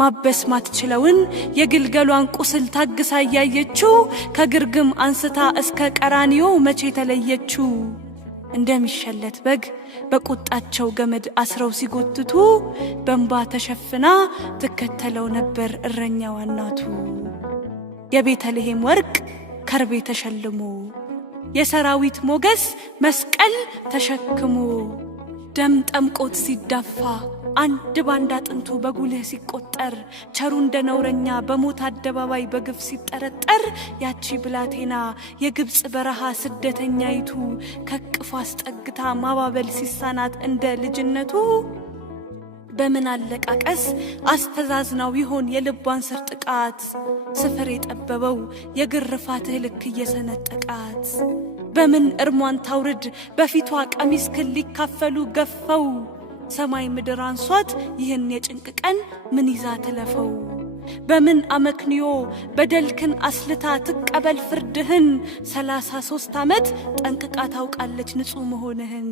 ማበስ ማትችለውን የግልገሏን ቁስል ታግሳ ያየችው ከግርግም አንስታ እስከ ቀራኒዮ መቼ ተለየችው እንደሚሸለት በግ በቁጣቸው ገመድ አስረው ሲጎትቱ በእንባ ተሸፍና ትከተለው ነበር እረኛዋ እናቱ የቤተልሔም ወርቅ ከርቤ ተሸልሞ የሰራዊት ሞገስ መስቀል ተሸክሞ ደም ጠምቆት ሲዳፋ አንድ ባንድ አጥንቱ በጉልህ ሲቆጠር ቸሩ እንደነውረኛ በሞት አደባባይ በግፍ ሲጠረጠር ያቺ ብላቴና የግብጽ በረሃ ስደተኛይቱ ከቅፏ አስጠግታ ማባበል ሲሳናት እንደ ልጅነቱ በምን አለቃቀስ አስተዛዝናው ይሆን የልቧን ስር ጥቃት ስፍር የጠበበው የግርፋትህ ልክ እየሰነጠቃት በምን እርሟን ታውርድ በፊቷ ቀሚስ ክል ሊካፈሉ ገፈው ሰማይ ምድር አንሷት ይህን የጭንቅ ቀን ምን ይዛ ትለፈው በምን አመክንዮ በደልክን አስልታ ትቀበል ፍርድህን 33 ዓመት ጠንቅቃ ታውቃለች ንጹህ መሆንህን